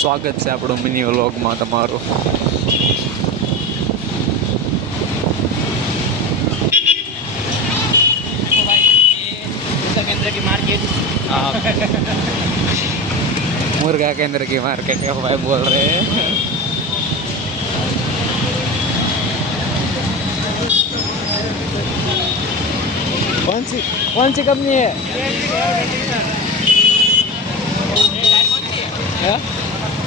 સ્વાગત છે આપણો મિની વ્લોગમાં તમારું। केंद्र की मार्केट मुर्गा केंद्र की मार्केट है भाई बोल रहे हैं। कौन सी कंपनी है?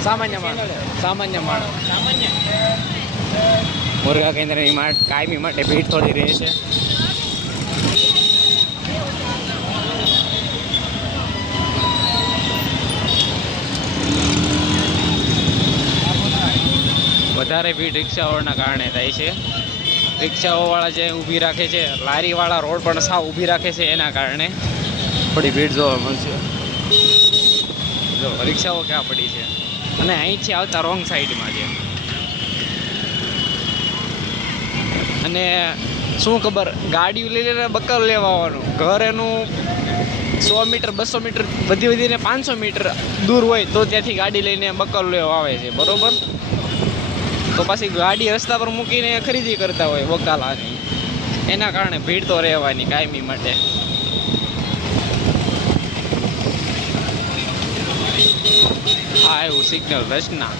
सामान्य माणस सामान्य माणस सामान्य मुर्गा केंद्र की कायमी माटे भीड़ थोड़ी रही है। વધારે ભીડ રિક્ષાઓના કારણે થાય છે। રિક્ષાઓવાળા જે ઊભી રાખે છે, લારીવાળા રોડ પણ સાવ ઊભી રાખે છે, એના કારણે થોડી ભીડ જોવા મળશે। જો રિક્ષાઓ ક્યાં પડી છે અને અહીંથી આવતા રોંગ સાઈડમાં છે। અને શું ખબર, ગાડીઓ લઈ લઈને બકર લેવા આવવાનું, ઘર એનું 100 મીટર 200 મીટર વધીને 500 મીટર દૂર હોય તો ત્યાંથી ગાડી લઈને બકર લેવા આવે છે, બરોબર। તો પછી ગાડી રસ્તા પર મૂકીને ખરીદી કરતા હોય બકાલાની, એના કારણે ભીડ તો રહેવાની કાયમી માટે। આ એવું સિગ્નલ રચના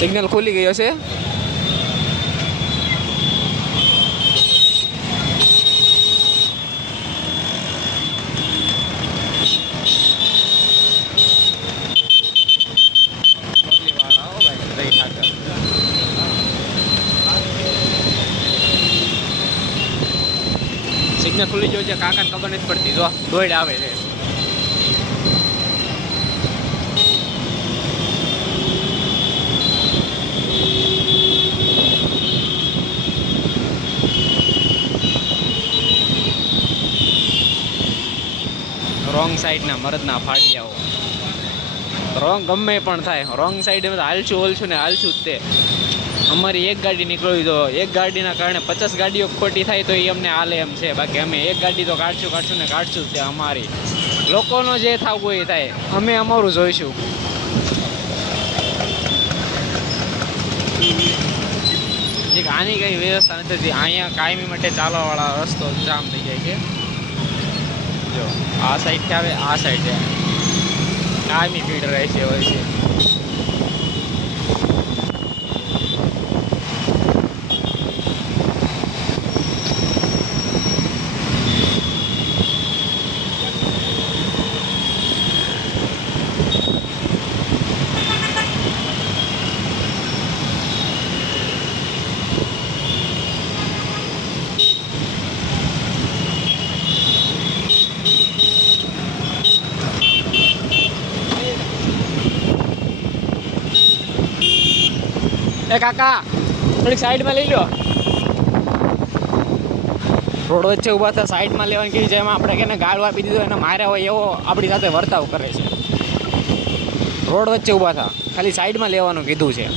સિગ્નલ ખુલી ગયો છે। સિગ્નલ ખુલી ગયો છે, કાકાને ખબર નથી પડતી, જો દોડ આવે છે। રોંગ સાઈડના મરદના ફાટિયાઓ, રોંગ ગમે પણ થાય, રોંગ સાઈડ હાલશું ઓલશું ને હાલશું જ તે। અમારી એક ગાડી નીકળવી તો એક ગાડીના કારણે 50 ગાડીઓ ખોટી થાય તો એ અમને હાલે એમ છે, બાકી અમે એક ગાડી તો કાઢશું ને કાઢશું જ તે। અમારી લોકોનો જે થવું એ થાય, અમે અમારું જોઈશું। આની કઈ વ્યવસ્થા નથી, અહીંયા કાયમી માટે ચાલવાવાળા રસ્તો જામ થઈ જાય છે। જો આ સાઈડથી આવે, આ સાઈડ કાયમી ભીડ રહે છે હોય છે। ए काका थोड़ी साइड में ले लो, रोड वच्चे ऊभा था साइड में लेवानी कीधी जेमां आपणे केने गाळो आपी दीधो एने मार्या होय एवो आपणी साथे वर्ताव करे छे। रोड वच्चे ऊभा था, खाली साइड में लेवानुं कीधुं छे।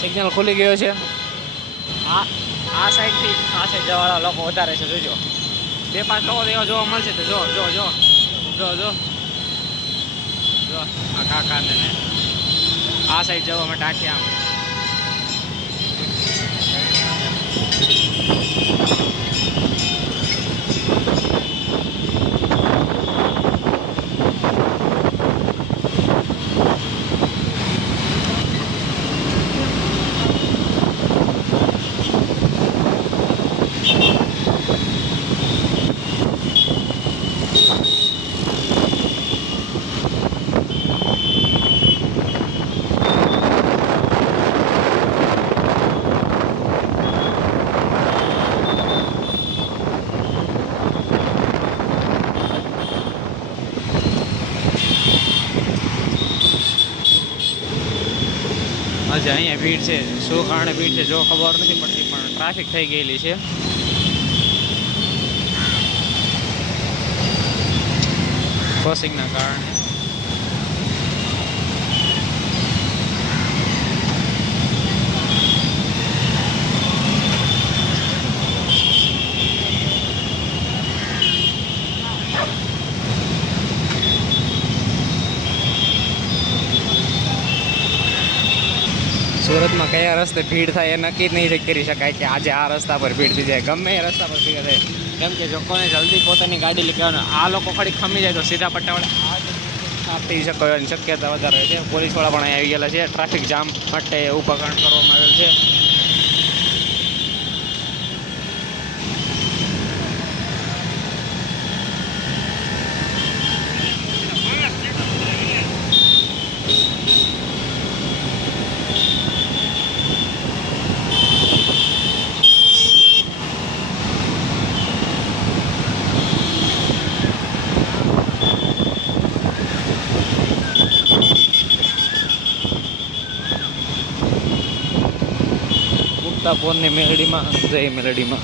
સિગ્નલ ખુલી ગયો છે. આ આ સાઈડથી આ સાઈડ જવાવાળા લોકો વધારે છે. જોજો 2-5 લોકો એવા જોવા મળશે. તો જો જો જો જો જો જો આ કાકાને આ સાઈડ જવા માટે આખી આમ આજે અહીંયા ભીડ છે. શું કારણે ભીડ છે જો ખબર નથી પડતી, પણ ટ્રાફિક થઈ ગયેલી છે. ક્રોસિંગના કારણે સુરતમાં કયા રસ્તે ભીડ થાય એ નક્કી જ નહીં કરી શકાય કે આજે આ રસ્તા પર ભીડ થઈ જાય. ગમે એ રસ્તા પર ભીડ થાય, કેમ કે લોકોને જલ્દી પોતાની ગાડી લઈ જવાનું. આ લોકો ખાલી ખમી જાય તો સીધા પટ્ટાવાળા આપી શકવાની શક્યતા વધારે છે. પોલીસવાળા પણ અહીં આવી ગયેલા છે. ટ્રાફિક જામ માટે ઉપકરણ કરવામાં આવેલ છે. ફોનની મેલડીમાં જય મેલડીમાં